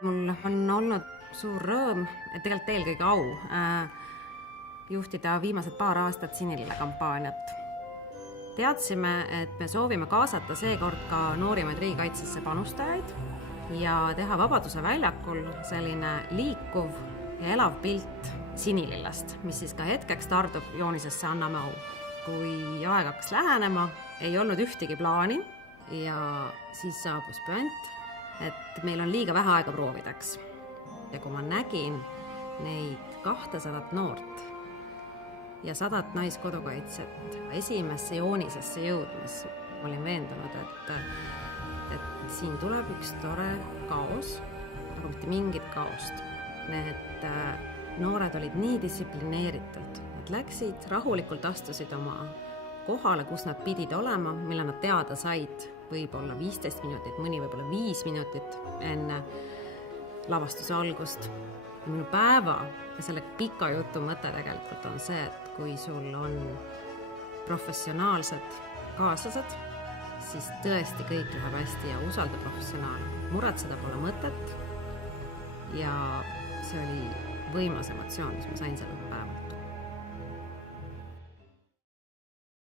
Mul on olnud suur rõõm, et tegelikult eelkõige au juhtida viimased paar aastat Sinilille kampaaniat. Teadsime, et me soovime kaasata seekord ka noorimaid riigikaitsesse panustajaid ja teha Vabaduse väljakul selline liikuv ja elav pilt Sinilillest, mis siis ka hetkeks tardub joonisesse Anname au. Kui aeg hakkas lähenema, ei olnud ühtegi plaani ja siis saabus püant, et meil on liiga vähe aega proovideks. Ja kui ma nägin neid 200 noort ja 100 naiskodukaitset esimesse joonisesse jõudmas, olin veendunud, et siin tuleb üks tore kaos, aga mitte mingit kaost. Need noored olid nii distsiplineeritult, nad läksid, rahulikult astusid oma kohale, kus nad pidid olema, mille nad teada said võib-olla 15 minutit, mõni võib-olla 5 minutit enne lavastuse algust. Ja minu päeva ja selle pika jutu mõte tegelikult on see, et kui sul on professionaalsed kaaslased, siis tõesti kõik läheb hästi ja usalda professionaale. Muretseda pole mõtet ja see oli võimas emotsioon, mis ma sain sellel päeval.